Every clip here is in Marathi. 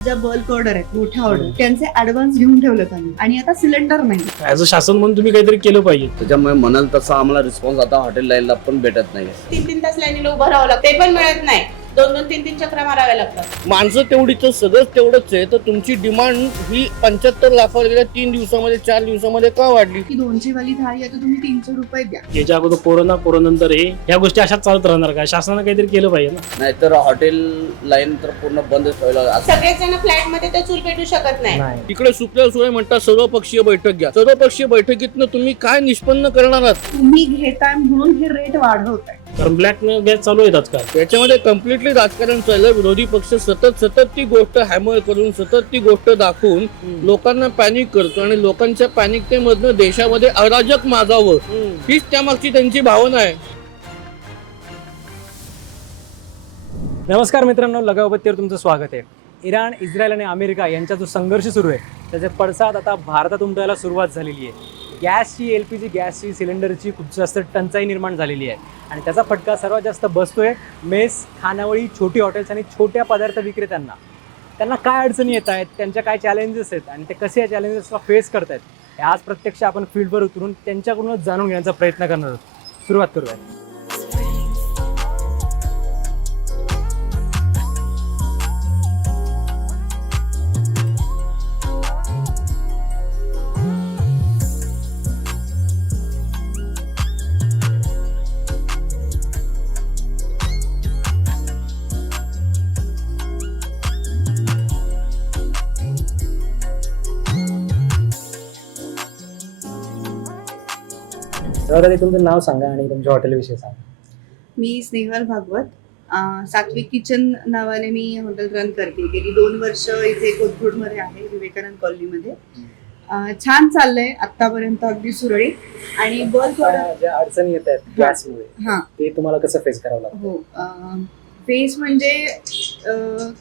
ज्या बल्क ऑर्डर आहेत, मोठ्या ऑर्डर, त्यांचे ऍडव्हान्स घेऊन ठेवलेत आम्ही. आणि आता सिलेंडर नाही. ऍज अ शासन म्हणून तुम्ही काहीतरी केलं पाहिजे. त्याच्यामुळे म्हणाल तसा आम्हाला रिस्पॉन्स आता हॉटेल लाईनला पण भेटत नाही. 3-3 तास लाईनीला उभं राहावं लागतं, ते पण मिळत नाही. 2-2, 3-3 चक्र माराव्या लागतात. माणसं तेवढीच, सगळंच तेवढंच आहे. तर तुमची डिमांड ही 75 लाखावर गेल्या 3 दिवसामध्ये 4 दिवसामध्ये का वाढली? की 200 वाली थाळी आहे तर तुम्ही 300 रुपये द्या. याच्या अगोदर कोरोनानंतर ह्या गोष्टी अशाच चालत राहणार का? शासनानं काहीतरी केलं पाहिजे ना. नाहीतर हॉटेल लाईन तर पूर्ण बंदच व्हायला लागलं. सगळेच जण फ्लॅट मध्ये तर चूल पेटू शकत नाही. इकडे सुप्रिया सुळे म्हणतात सर्वपक्षीय बैठक घ्या. सर्वपक्षीय बैठकीतनं तुम्ही काय निष्पन्न करणार आहात? तुम्ही घेताय म्हणून हे रेट वाढवताय. कारण ब्लॅक गॅस चालू आहेत आजकाल. त्याच्यामध्ये कम्प्लिटली राजकारण चाललं. विरोधी पक्ष सतत ती गोष्ट हॅमर करून, सतत ती गोष्ट दाखवून लोकांना पॅनिक करतो आणि लोकांच्या पॅनिकतेमधनं देशामध्ये अराजक माजावं, हीच त्यामागची त्यांची भावना आहे. नमस्कार मित्रांनो, लगावबत्तीवर तुमचं स्वागत आहे. इराण, इस्रायल आणि अमेरिका यांचा जो संघर्ष सुरू आहे त्याचे पडसाद आता भारतात उमटायला सुरुवात झालेली आहे. गॅसची, LPG गॅसची, सिलेंडरची खूप जास्त टंचाई निर्माण झालेली आहे आणि त्याचा फटका सर्वात जास्त बसतोय मेस, खानावळी, छोटी हॉटेल्स आणि छोट्या पदार्थ विक्रेत्यांना. त्यांना काय अडचणी येत आहेत, त्यांच्या काय चॅलेंजेस आहेत आणि ते कसे या चॅलेंजेसला फेस करत आहेत, हे आज प्रत्यक्ष आपण फील्डवर उतरून त्यांच्याकडूनच जाणून घेण्याचा प्रयत्न करणार आहोत. सुरुवात करूया. तर तुमचं नाव सांगा आणि तुमच्या हॉटेलविषयी सांगा. मी स्नेहल भागवत, सात्विक किचन नावाने मी हॉटेल रन करते. गेली 2 वर्ष इथे कोथरूडमध्ये आहे, विवेकानंद कॉलनीमध्ये. छान चाललंय आतापर्यंत, अगदी सुरळीत. आणि बल्क ऑर्डर ज्या अडचणी येत आहेत गॅसमुळे, हा ते तुम्हाला कसं फेस करावं लागतं? हो, फेस म्हणजे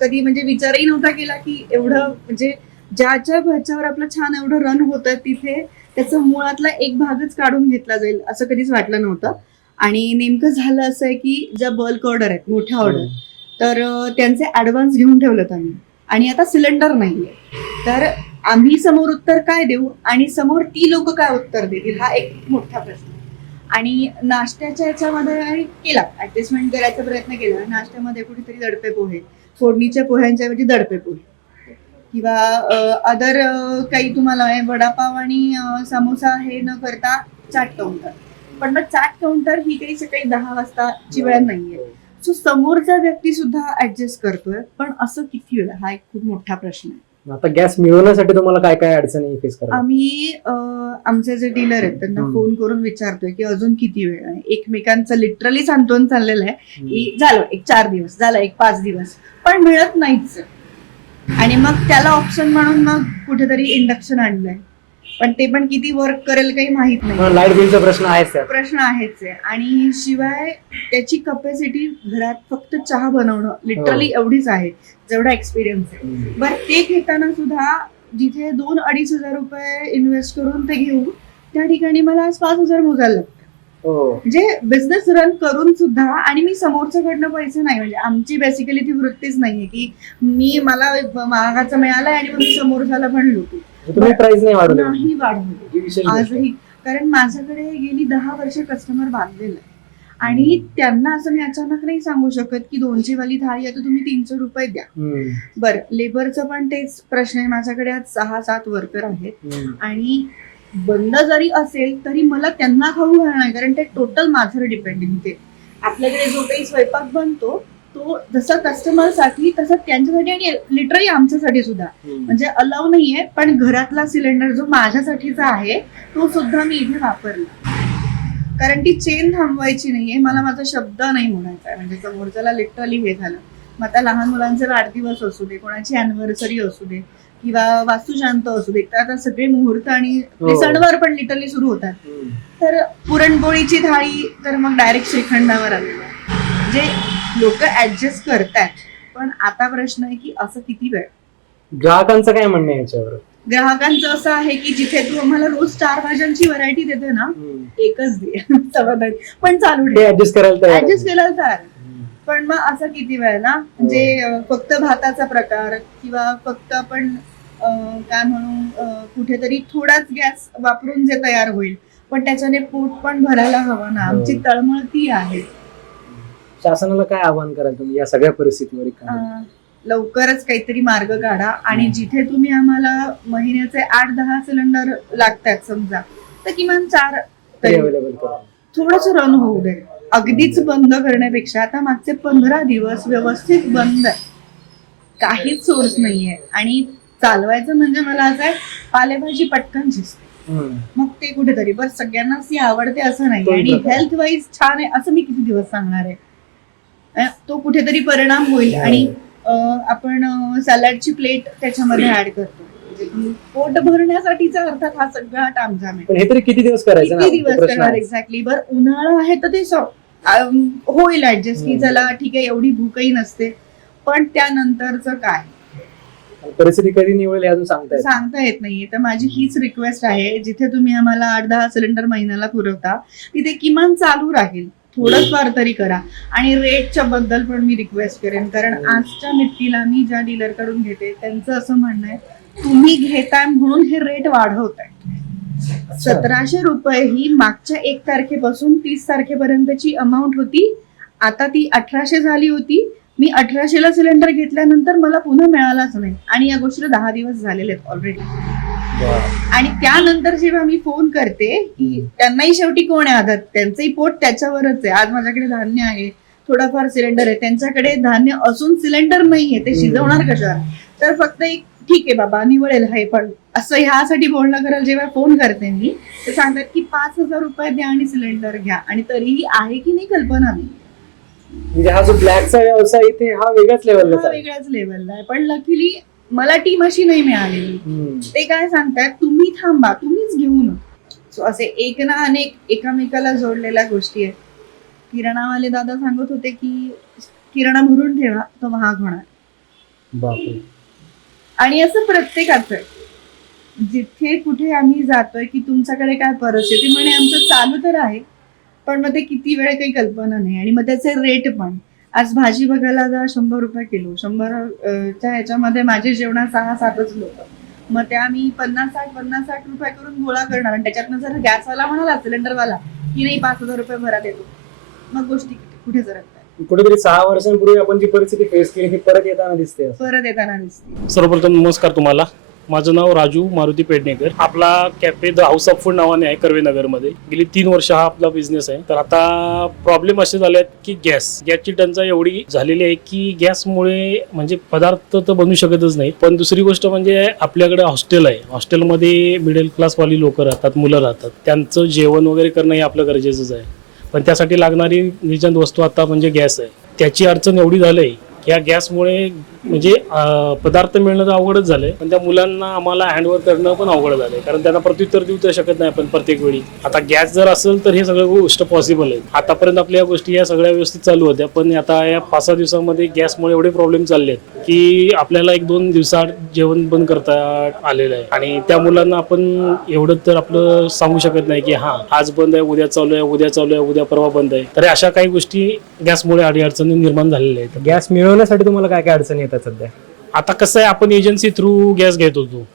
कधी म्हणजे विचारही नव्हता केला की एवढं म्हणजे ज्याच्या ह्याच्यावर आपलं छान एवढं रन होतं तिथे त्याचा मुळातला एक भागच काढून घेतला जाईल असं कधीच वाटलं नव्हतं. आणि नेमकं झालं असं आहे की ज्या बल्क ऑर्डर आहेत, मोठ्या ऑर्डर, तर त्यांचे ऍडव्हान्स घेऊन ठेवलेत आम्ही. आणि आता सिलेंडर नाहीये, तर आम्ही समोर उत्तर काय देऊ आणि समोर ती लोक काय उत्तर देतील, हा एक मोठा प्रश्न. आणि नाश्त्याच्या ह्याच्यामध्ये केला ऍडजस्टमेंट करायचा प्रयत्न केला. नाश्त्यामध्ये कुठेतरी दडपे पोहे, फोडणीच्या पोह्यांच्या ऐवजी दडपे पोहे किंवा अदर काही तुम्हाला वडापाव आणि समोसा हे न करता चाट काउंटर. पण मग चाट काउंटर ही काही सकाळी 10 वाजताची वेळ नाहीये. सो समोरचा व्यक्ती सुद्धा ऍडजस्ट करतोय, पण असं किती वेळ, हा एक खूप मोठा प्रश्न आहे. आता गॅस मिळवण्यासाठी तुम्हाला काय काय अडचणी फेस करायला? आम्ही आमचे जे डीलर आहेत त्यांना फोन करून विचारतोय की अजून किती वेळ आहे. एकमेकांचं लिटरली सांत्वन चाललेलं आहे की झालं एक 4 दिवस, झालं एक 5 दिवस, पण मिळत नाहीच. आणि मग त्याला ऑप्शन म्हणून मग कुठेतरी इंडक्शन आणलंय, पण ते पण किती वर्क करेल काही माहित नाही. लाईट बिलचा प्रश्न आहेच. प्रश्न आहेच आहे. आणि शिवाय त्याची कपॅसिटी घरात फक्त चहा बनवणं लिटरली एवढीच आहे जेवढा एक्सपिरियन्स आहे. बरं, ते घेताना सुद्धा जिथे 2-2.5 हजार रुपये इन्व्हेस्ट करून ते घेऊ, त्या ठिकाणी मला आज 5,000 मोजायला लागतं. म्हणजे बिझनेस रन करून सुद्धा. आणि मी समोरच्याकडनं पैसे नाही, म्हणजे आमची बेसिकली ती वृत्तीच नाहीये की मला महागाचं मिळालंय आणि मग समोरच्याला पण लुटू. तुम्ही प्राइस नाही नाही वाढवली आजही, कारण माझ्याकडे गेली 10 वर्ष कस्टमर बांधलेलं आहे. आणि त्यांना असं मी अचानक नाही सांगू शकत की 200 वाली थाळी आहे तर तुम्ही 300 रुपये द्या. बरं, लेबरचं पण तेच प्रश्न आहे. माझ्याकडे आज 6-7 वर्कर आहेत आणि बंद जरी असेल तरी मला त्यांना खाऊ घालणार, कारण ते टोटल माझ्यावर डिपेंडिंग. ते आपल्याकडे जो काही स्वयंपाक बनतो तो जसा कस्टमरसाठी तसा त्यांच्यासाठी आणि लिटरली आमच्यासाठी सुद्धा म्हणजे अलाव नाहीये. पण घरातला सिलेंडर जो माझ्यासाठीचा आहे तो सुद्धा मी इथे वापरला, कारण ती चेन थांबवायची नाहीये. मला माझा शब्द नाही म्हणायचा आहे. म्हणजे समोरच्याला लिटरली हे झालं, मग आता लहान मुलांचे वाढदिवस असू दे, कोणाची अॅनिव्हर्सरी असू दे किंवा वास्तुशांत असू दे, तर आता सगळे मुहूर्त आणि सणवार पण लिटरली सुरू होतात. तर पुरणपोळीची थाळी तर मग डायरेक्ट श्रीखंडावर आलेलं आहे. म्हणजे लोक ऍडजस्ट करतात, पण आता प्रश्न आहे की असं किती वेळ. ग्राहकांचं काय म्हणणं आहे याच्यावर? ग्राहकांचं असं आहे की जिथे तू आम्हाला रोज 4 भाज्यांची व्हरायटी देते ना, एकच दे समाधान, पण चालू ऍडजस्ट करायला ऍडजस्ट केलं तर. पण मग असं किती वेळ ना म्हणजे फक्त भाताचा प्रकार किंवा फक्त आपण काय म्हणू कुठेतरी थोडाच गॅस वापरून जे तयार होईल, पण त्याच्याने पोट पण भरायला हवं ना. आमची तळमळ ती आहे. शासनाला काय आवाहन कराल तुम्ही या सगळ्या परिस्थितीवर? लवकरच काहीतरी मार्ग काढा आणि जिथे तुम्ही आम्हाला महिन्याचे 8-10 सिलेंडर लागतात समजा, तर किमान 4 तरी अवेलेबल करा. थोडस रन होऊ दे. अगदीच बंद करण्यापेक्षा आता मागचे 15 दिवस व्यवस्थित बंद आहे, काहीच सोर्स नाहीये. आणि चालवायचं म्हणजे मला असं आहे, पालेभाजी पटकन शिजते, मग ते कुठेतरी बस सगळ्यांनाच ती आवडते असं नाही. आणि हेल्थ वाईज छान आहे असं मी किती दिवस सांगणार आहे. तो कुठेतरी परिणाम होईल. आणि आपण सॅलडची प्लेट त्याच्यामध्ये ऍड करतो, म्हणजे पोट भरण्यासाठीचा अर्थात हा सगळा तामझाम आहे. पण हे तरी किती दिवस करायचं ना? किती दिवस प्रश्न करणार आहे. एक्झॅक्टली. बरं उन्हाळा आहे तर ते होईल ऍडजस्ट की चला ठीक आहे, एवढी भूकही नसते, पण त्यानंतरचं काय परिस्थिती कधी निवडेल हे अजून सांगता येत नाहीये. तर माझी हीच रिक्वेस्ट आहे, जिथे तुम्ही आम्हाला 8-10 सिलेंडर महिन्याला पुरवता तिथे किमान चालू राहील, थोडंच फार तरी करा. आणि रेटच्या बद्दल पण मी रिक्वेस्ट करेन, कारण आजच्या मितीला मी ज्या डीलर कडून घेते त्यांचं असं म्हणणं आहे, तुम्ही घेताय म्हणून हे रेट वाढवताय. 1700 रुपये ही मागच्या 1 तारखेपासून 30 तारखेपर्यंतची अमाऊंट होती, आता ती 1800 झाली होती. मी 1800ला सिलेंडर घेतल्यानंतर मला पुन्हा मिळालाच नाही, आणि या गोष्टीला 10 दिवस झालेले आहेत ऑलरेडी. आणि त्यानंतर जेव्हा मी फोन करते की त्यांनाही शेवटी कोण आहे आधार, त्यांचंही पोट त्याच्यावरच आहे. आज माझ्याकडे धान्य आहे, थोडाफार सिलेंडर आहे, त्यांच्याकडे धान्य असून सिलेंडर नाहीये, ते शिजवणार कशा? तर फक्त एक ठीक आहे बाबा निवडेल हे, पण असं ह्यासाठी बोलणं करायला जेव्हा फोन करते मी, ते सांगतात की 5000 रुपये द्या आणि सिलेंडर घ्या, आणि तरीही आहे की नाही कल्पना नाही. म्हणजे हा जो ब्लॅकचा व्यवसाय इथे हा वेगळ्याच लेवलला वेगळ्याच लेवलला आहे. पण लकीली मला टीम अशी नाही मिळालेली. ते काय सांगतात, तुम्ही थांबा, तुम्हीच घेऊ नका. सो असे एक ना अनेक एकमेकाला जोडलेल्या गोष्टी आहेत. किराणावाले दादा सांगत होते की किराणा भरून ठेवा, तो महाग होणार. बापरे. आणि असं प्रत्येकाचं आहे. जिथे कुठे आम्ही जातोय की तुमच्याकडे काय परिस्थिती, म्हणे आमचं चालू तर आहे, पण मग ते किती वेळ काही कल्पना नाही. आणि मग त्याचे रेट पण, आज भाजी बघायला जा 100 रुपये किलो, 100च्या ह्याच्यामध्ये माझे जेवणा 6-7च लोक, मग त्या मी 50-60 रुपये करून गोळा करणार. आणि त्याच्यातनं जर गॅसवाला म्हणाला, सिलेंडरवाला की नाही 5000 रुपये भरात येतो, मग गोष्टी कुठे जरकतात. कुठेतरी 6 वर्षांपूर्वी आपण जी परिस्थिती फेस केली ती परत येताना दिसते. सर्वप्रथम नमस्कार तुम्हाला. माझं नाव राजू मारुती पेडणेकर. आपला cafe the house of food नावाने आहे कर्वेनगर मध्ये. गेली 3 वर्ष हा आपला बिझनेस आहे. तर आता प्रॉब्लेम असे झाले आहेत की गॅसची टंचाई एवढी झालेली आहे की गॅसमुळे म्हणजे पदार्थ तर बनवू शकतच नाही. पण दुसरी गोष्ट म्हणजे आपल्याकडे हॉस्टेल आहे. हॉस्टेलमध्ये मिडल क्लासवाली लोक राहतात, मुलं राहतात, त्यांचं जेवण वगैरे करणं हे आपलं गरजेचंच आहे. पण त्यासाठी लागणारी निजंत वस्तू आता म्हणजे गॅस आहे. त्याची अडचण एवढी झाली आहे की या गॅसमुळे म्हणजे पदार्थ मिळणं तर अवघडच झालंय, पण त्या मुलांना आम्हाला हँडओव्हर करणं पण अवघड झालंय, कारण त्यांना प्रत्युत्तर देऊ तर शकत नाही आपण प्रत्येक वेळी. आता गॅस जर असेल तर हे सगळं गोष्ट पॉसिबल आहे. आतापर्यंत आपल्या गोष्टी या सगळ्या व्यवस्थित चालू होत्या, पण आता या 5-6 दिवसामध्ये गॅसमुळे एवढे प्रॉब्लेम चालले आहेत की आपल्याला 1-2 दिवसात जेवण बंद करता आलेलं आहे. आणि त्या मुलांना आपण एवढं तर आपलं सांगू शकत नाही की हा आज बंद आहे, उद्या चालू आहे, उद्या चालू आहे, उद्या परवा बंद आहे. तर अशा काही गोष्टी गॅसमुळे अडचणी निर्माण झालेल्या आहेत. गॅस मिळवण्यासाठी तुम्हाला काय काय अडचणी येतात सध्या? आता कसं आहे, आपण एजन्सी थ्रू गॅस घेत होतो,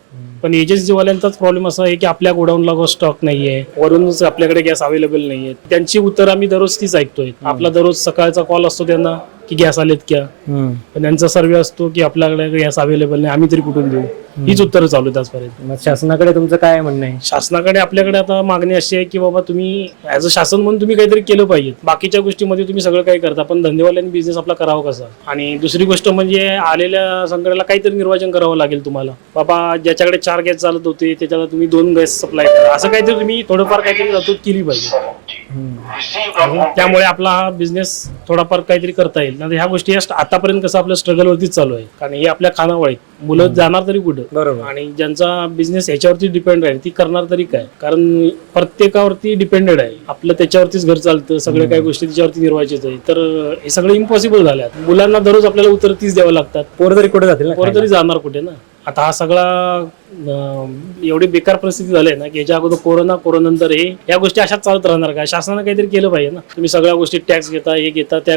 पण एजन्सीवाल्यांचाच प्रॉब्लेम असा आहे की आपल्या गोडाऊनला स्टॉक नाहीये, वरूनच आपल्याकडे गॅस अवेलेबल नाहीये. त्यांची उत्तर आम्ही दररोज तीच ऐकतोय. आपला दररोज सकाळचा कॉल असतो त्यांना की गॅस आलेत क्या, पण त्यांचा सर्वे असतो की आपल्याकडे गॅस अवेलेबल नाही, आम्ही तरी कुठून देऊ. हीच उत्तरं चालू आहेत आजपर्यंत. मग शासनाकडे तुमचं काय म्हणणं आहे? शासनाकडे आपल्याकडे आता मागणी अशी आहे की बाबा तुम्ही ऍज अ शासन म्हणून तुम्ही काहीतरी केलं पाहिजे. बाकीच्या गोष्टीमध्ये तुम्ही सगळं काही करता, पण धंदेवाल्यांनी बिझनेस आपला करावा कसा. आणि दुसरी गोष्ट म्हणजे आलेल्या संकटाला काहीतरी निर्वाचन करावं लागेल तुम्हाला. बाबा ज्याच्याकडे 4 गॅस चालत होते त्याच्याला तुम्ही 2 गॅस सप्लाय करा, असं काहीतरी तुम्ही थोडंफार काहीतरी तरतूद केली पाहिजे. त्यामुळे आपला हा बिझनेस थोडाफार काहीतरी करता येईल. ह्या गोष्टी आतापर्यंत कसं आपल्या स्ट्रगल वरतीच चालू आहे, कारण हे आपल्या खानावळ आहेत. मुलं जाणार तरी कुठं, बरोबर. आणि ज्यांचा बिझनेस ह्याच्यावरती डिपेंड आहे ती करणार तरी काय, कारण प्रत्येकावरती डिपेंडेड आहे आपलं, त्याच्यावरतीच घर चालतं, सगळ्या काही गोष्टी त्याच्यावरती निर्वाहायचीच आहे. तर हे सगळं इम्पॉसिबल झालं. मुलांना दररोज आपल्याला उत्तर तीच द्यावं लागतात. पोरं तरी कुठे जातील, पोरं तरी जाणार कुठे ना. आता हा सगळा एवढी बेकार परिस्थिती झाली आहे ना की याच्या अगोदर कोरोनानंतर हे या गोष्टी अशाच चालत राहणार का? शासनानं काहीतरी केलं पाहिजे ना. तुम्ही सगळ्या गोष्टी टॅक्स घेता, हे घेता, त्या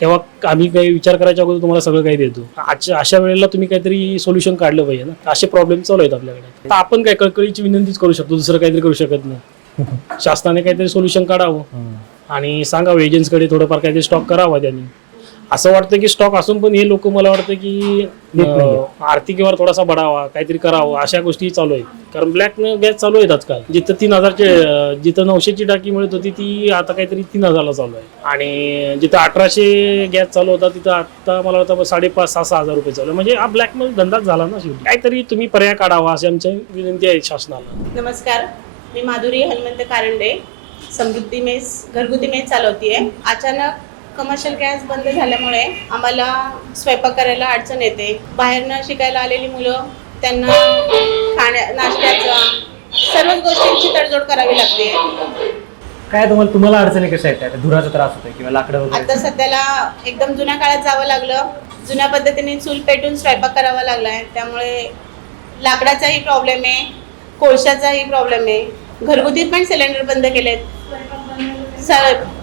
तेव्हा आम्ही काही विचार करायच्या अगोदर तुम्हाला सगळं काही देतो. अशा वेळेला तुम्ही काहीतरी सोल्युशन काढलं पाहिजे ना. असे प्रॉब्लेम चालू आहेत आपल्याकडे. आता आपण काय कळकळीची विनंतीच करू शकतो, दुसरं काहीतरी करू शकत नाही. शासनाने काहीतरी सोल्युशन काढावं आणि सांगावं एजंट्सकडे थोडंफार काहीतरी स्टॉक करावा त्यांनी. असं वाटतं की स्टॉक असून पण हे लोक मला वाटतं की आर्थिक व्यवहार थोडासा बढावा, काहीतरी करावं, अशा गोष्टी चालू आहेत. कारण ब्लॅक गॅस चालू आहेत आजकाल. जिथं 3000 जिथं 900ची टाकी मिळत होती ती आता काहीतरी 3000ला चालू आहे. आणि जिथं 1800 गॅस चालू होता तिथं आता मला वाटतं 5,500-6,000 रुपये चालू आहे. म्हणजे हा ब्लॅक मध्ये धंदाच झाला ना शेवटी. काहीतरी तुम्ही पर्याय काढावा अशी आमची विनंती आहे शासनाला. नमस्कार, मी माधुरी हनुमंत कारंडे, समृद्धी मेस घरगुती मेस चालवतीये. अचानक कमर्शियल गॅस बंद झाल्यामुळे आम्हाला स्वयंपाक करायला अडचण येते. बाहेरनं शिकायला आलेली मुलं, त्यांना नाश्त्याचा सर्वच गोष्टींची तडजोड करावी लागते. काय तुम्हाला अडचणी कशा आहेत? धुराचा त्रास होतोय किंवा लाकडं वगैरे? आता सध्याला एकदम जुन्या काळात जावं लागलं. जुन्या पद्धतीने चूल पेटून स्वयंपाक करावा लागलाय. त्यामुळे लाकडाचाही प्रॉब्लेम आहे, कोळशाचाही प्रॉब्लेम आहे. घरगुतीत पण सिलेंडर बंद केलेत.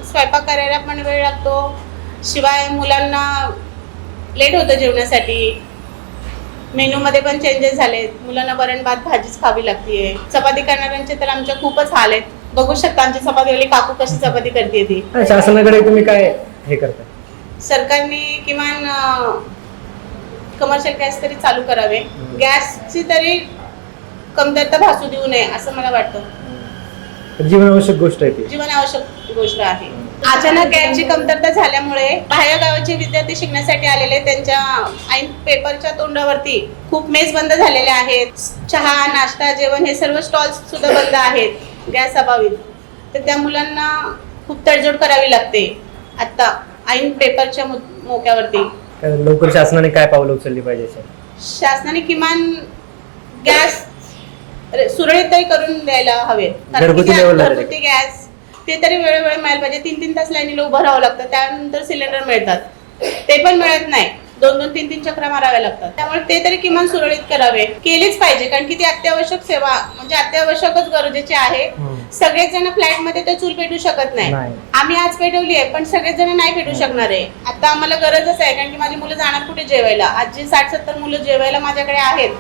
स्वयंपाक करायला पण वेळ लागतो. शिवाय मुलांना लेट होतं जेवणासाठी. मेनूमध्ये पण चेंजेस झालेत. मुलांना वरण भात भाजीच खावी लागतीये. चपाती करणाऱ्यांचे तर आमच्या खूपच हाल आहेत. बघू शकता आमची चपातीवाली काकू कशी चपाती करते ती. शासनाकडे तुम्ही काय हे करताय? सरकारने किमान कमर्शियल गॅस तरी चालू करावे. गॅसची तरी कमतरता भासू देऊ नये असं मला वाटतं. जीवनावश्यक गोष्ट आहे ती. जीवनावश्यक गोष्ट आहे. अचानक गॅसची कमतरता झाल्यामुळे बाहेर गावाचे विद्यार्थी शिकण्यासाठी आलेले, त्यांच्या ऐन पेपरच्या तोंडावरती खूप मेस बंद झालेले आहेत. चहा, नाश्ता, जेवण हे सर्व स्टॉल्स सुद्धा बंद आहेत गॅस अभावी. तर त्या मुलांना खूप तडजोड करावी लागते आता ऐन पेपरच्या मोक्यावरती. लवकर शासनाने काय पावलं उचलली पाहिजे? शासनाने किमान गॅस सुरळीत तरी करून द्यायला हवे. घरगुती गॅस ते तरी वेळोवेळी मिळायला पाहिजे. 3-3 तास लाईनीला उभं राहावं लागतं, त्यानंतर सिलेंडर मिळतात. ते पण मिळत नाही. 2-2, 3-3 चक्रा माराव्या लागतात. त्यामुळे ते तरी किमान सुरळीत करावे, केलीच पाहिजे. कारण की ती अत्यावश्यक सेवा, म्हणजे अत्यावश्यकच गरजेची आहे. सगळेच जण फ्लॅट मध्ये तर चूल पेटू शकत नाही. आम्ही आज पेटवली आहे पण सगळेच जण नाही पेटू शकणार आहे. आता आम्हाला गरजच आहे, कारण की माझी मुलं जाणार कुठे जेवायला. आजची 60-70 मुलं जेवायला माझ्याकडे आहेत.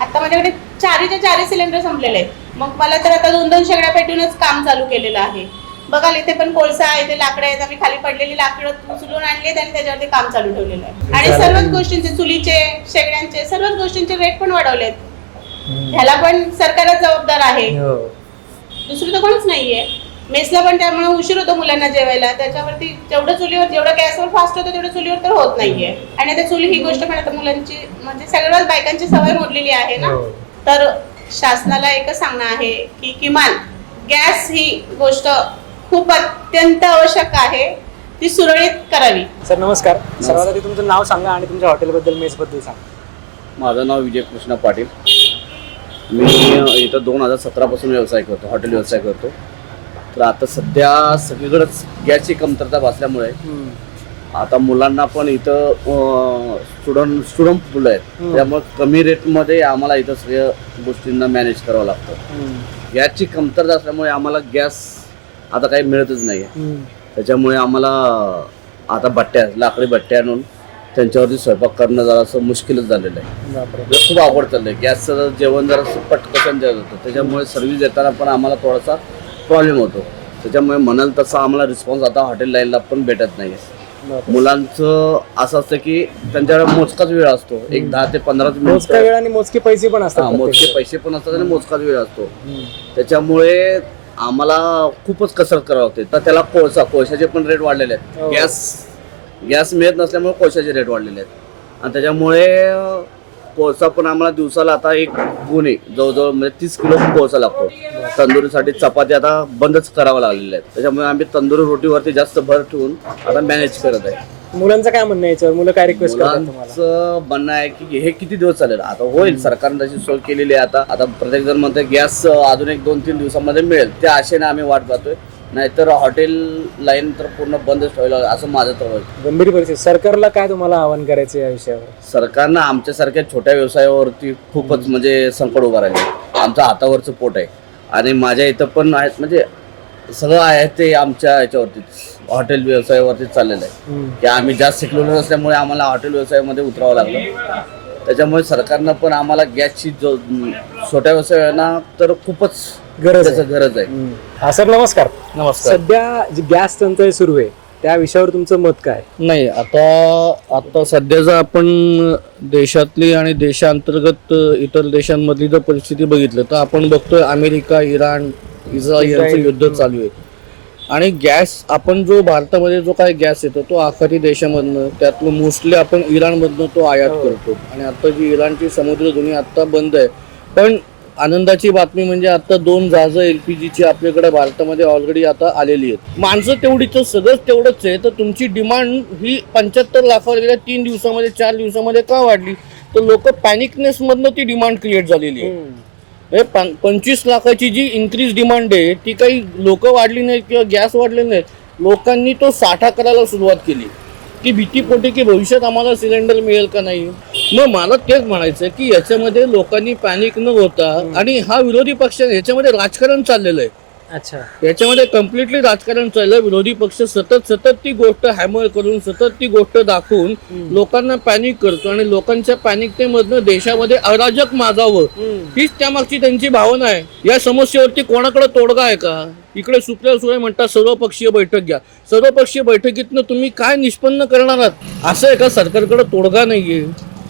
आता माझ्याकडे 4 सिलेंडर संपलेले आहेत. मग मला तर आता 2-2 शेगड्या पेटूनच काम चालू केलेलं आहे. बघाल इथे पण कोळसा आहे, इथे लाकडं आहेत. आम्ही खाली पडलेली लाकडं उचलून आणली आणि त्याच्यावरती काम चालू ठेवलेलं आहे. आणि सर्वच गोष्टींचे, चुलीचे, शेगड्यांचे, सर्वच गोष्टींचे रेट पण वाढवलेत. ह्याला पण सरकारच जबाबदार आहे, दुसरं तर कोणीच नाहीये. मेसला पण त्यामुळे उशीर होतो मुलांना जेवायला. त्याच्यावरती जेवढं चुलीवर, जेवढं गॅसवर फास्ट होतं तेवढं चुलीवर तर होत नाहीये. आणि आता चुली ही गोष्ट पण आता मुलांची, म्हणजे सगळ्याच बायकांची सवय मोडलेली आहे ना. तर शासनाला एकच सांगणं आहे की किमान गॅस ही गोष्ट खूप अत्यंत आवश्यक आहे, ती सुरळीत करावी. सर नमस्कार. सर्वात आधी तुमचं नाव सांगा आणि तुमच्या हॉटेलबद्दल, मेसबद्दल सांगा. माझं नाव विजय कृष्ण पाटील. मी इथं 2017 पासून व्यवसाय करतो, हॉटेल व्यवसाय करतो. तर आता सध्या सगळीकडेच गॅसची कमतरता भासल्यामुळे आता मुलांना पण इथं स्टुडंट मुलं आहेत, त्यामुळे कमी रेटमध्ये आम्हाला इथं सगळ्या गोष्टींना मॅनेज करावं लागतं. गॅसची कमतरता असल्यामुळे आम्हाला गॅस आता काही मिळतच नाही आहे. त्याच्यामुळे आम्हाला आता लाकडी भट्ट्या आणून त्यांच्यावरती स्वयंपाक करणं जरासं मुश्किलच झालेलं आहे. खूप आवड चाललं आहे. गॅसचं जेवण जरासं पटकन जेवण होतं, त्याच्यामुळे सर्व्हिस देताना पण आम्हाला थोडासा प्रॉब्लेम होतो. त्याच्यामुळे म्हणाल तसा आम्हाला रिस्पॉन्स आता हॉटेल लाईनला पण भेटत नाही आहे. मुलांचं असं असतं की त्यांच्याकडे मोजकाच वेळ असतो, एक 10 ते 15 मिनिट वेळ आणि मोजके पैसे पण असतात. मोजके पैसे पण असतात आणि मोजकाच वेळ असतो. त्याच्यामुळे आम्हाला खूपच कसरत करावं लागते. तर त्याला कोळशाचे पण रेट वाढलेले आहेत. गॅस मिळत नसल्यामुळे कोळशाचे रेट वाढलेले आहेत. आणि त्याच्यामुळे कोळसा पण आम्हाला दिवसाला आता एक गुन्हे जवळजवळ म्हणजे 30 किलो कोळसा लागतो. तंदुरीसाठी चपाती आता बंदच करावं लागलेल्या आहेत. त्याच्यामुळे आम्ही तंदुरी रोटीवरती जास्त भर ठेवून आता मॅनेज करत आहे. मुलांचं काय म्हणणं आहे याच्यावर? मुलं काय रिक्वेस्ट करतात तुम्हाला? मुलांचं म्हणणं आहे की हे किती दिवस चालेल. आता होईल, सरकारने तशी सोय केलेली आहे. आता प्रत्येक जण म्हणते गॅस अजून एक 2-3 दिवसामध्ये मिळेल, त्या आशेने आम्ही वाट पाहतोय. नाहीतर हॉटेल लाईन तर पूर्ण बंदच ठेवायला असं माझं तर होईल. गंभीर परिस्थिती. सरकारला काय तुम्हाला आवाहन करायचं या विषयावर? सरकारनं आमच्यासारख्या छोट्या व्यवसायावरती खूपच म्हणजे संकट उभा राहिले. आमचं हातावरचं पोट आहे आणि माझ्या इथं पण आहेत, म्हणजे सगळं आहे ते आमच्या ह्याच्यावरतीच हॉटेल व्यवसायावरतीच चाललेलं आहे की आम्ही जास्त शिकलेलो नसल्यामुळे आम्हाला हॉटेल व्यवसायामध्ये उतरावं लागलं. त्याच्यामुळे सरकारनं पण आम्हाला गॅसची जो छोट्या व्यवसायांना तर खूपच गरज आहे. हा सर, नमस्कार. नमस्कार. सध्या जी गॅस टंचाई सुरू आहे त्या विषयावर तुमचं मत काय? नाही, आता सध्या जर आपण देशातली आणि देशांतर्गत इतर देशांमधली जर परिस्थिती बघितलं तर आपण बघतोय अमेरिका, इराण, इस्रायल यांचं युद्ध चालू आहे. आणि गॅस आपण जो भारतामध्ये जो काही गॅस येतो तो आखाती देशामधनं, त्यातलं मोस्टली आपण इराणमधनं तो आयात करतो. आणि आता जी इराणची समुद्रधुनी आता बंद आहे, पण आनंदाची बातमी म्हणजे आता 2 जहाजं LPGची आपल्याकडे भारतामध्ये ऑलरेडी आता आलेली आहेत. माणसं तेवढीच, सगळंच तेवढंच आहे, तर तुमची डिमांड ही 75 लाखावर गेल्या 3 दिवसामध्ये 4 दिवसामध्ये का वाढली? तर लोक पॅनिकनेस मधनं ती डिमांड क्रिएट झालेली आहे. 25 लाखाची जी इन्क्रीज डिमांड आहे ती काही लोक वाढली नाही किंवा गॅस वाढले नाही, लोकांनी तो साठा करायला सुरुवात केली की भीतीपोटी की भविष्यात आम्हाला सिलेंडर मिळेल का नाही. मग मला तेच म्हणायचं की याच्यामध्ये लोकांनी पॅनिक न होता, आणि हा विरोधी पक्ष याच्यामध्ये राजकारण चाललेलं आहे. अच्छा, याच्यामध्ये कम्प्लिटली राजकारण चाललं. विरोधी पक्ष सतत ती गोष्ट हॅमर करून, सतत ती गोष्ट दाखवून लोकांना पॅनिक करतो आणि लोकांच्या पॅनिकतेमधनं देशामध्ये अराजक माजावं, हीच त्यामागची त्यांची भावना आहे. या समस्येवरती कोणाकडे तोडगा आहे का? इकडे सुप्रिया सुळे म्हणतात सर्वपक्षीय बैठक घ्या. सर्वपक्षीय बैठकीतनं तुम्ही काय निष्पन्न करणार आहात? असं आहे का सरकारकडे तोडगा नाहीये?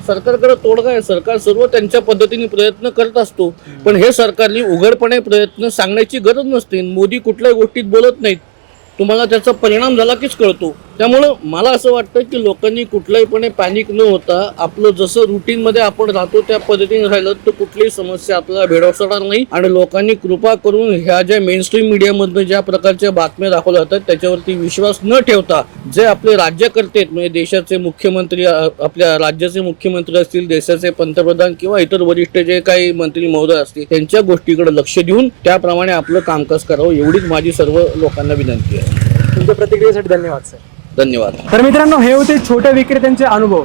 सरकारकडे तोडगा आहे. सरकार सर्व त्यांच्या पद्धतीने प्रयत्न करत असतो, पण हे सरकारने उघडपणे प्रयत्न सांगण्याची गरज नसते. मोदी कुठल्याही गोष्टीत बोलत नाहीत, तुम्हाला त्याचा परिणाम झाला कीच कळतो. त्यामुळं मला असं वाटतं की लोकांनी कुठल्याहीपणे पॅनिक न होता आपलं जसं रुटीनमध्ये आपण राहतो त्या पद्धतीने राहिलं तर कुठलीही समस्या आपल्याला भेडसावणार नाही. आणि लोकांनी कृपा करून ह्या ज्या मेनस्ट्रीम मीडियामधनं ज्या प्रकारच्या बातम्या दाखवल्या जातात त्याच्यावरती विश्वास न ठेवता जे आपले राज्यकर्ते आहेत, म्हणजे देशाचे मुख्यमंत्री, आपल्या राज्याचे मुख्यमंत्री असतील, देशाचे पंतप्रधान किंवा इतर वरिष्ठ जे काही मंत्री महोदय असतील, त्यांच्या गोष्टीकडे लक्ष देऊन त्याप्रमाणे आपलं कामकाज करावं, एवढीच माझी सर्व लोकांना विनंती आहे. तुमच्या प्रतिक्रियेसाठी धन्यवाद सर. धन्यवाद. तर मित्रांनो, हे होते छोट्या विक्रेत्यांचे अनुभव.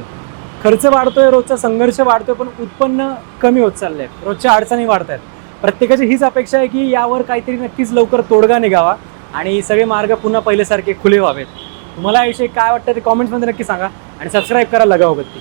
खर्च वाढतोय, रोजचा संघर्ष वाढतोय, पण उत्पन्न कमी होत चाललंय, रोजच्या अडचणी वाढत आहेत. प्रत्येकाची हीच अपेक्षा आहे की यावर काहीतरी नक्कीच लवकर तोडगा निघावा आणि सगळे मार्ग पुन्हा पहिल्यासारखे खुले व्हावेत. तुम्हाला याविषयी काय वाटतं ते कॉमेंट्समध्ये नक्की सांगा आणि सबस्क्राईब करा लगाव गती.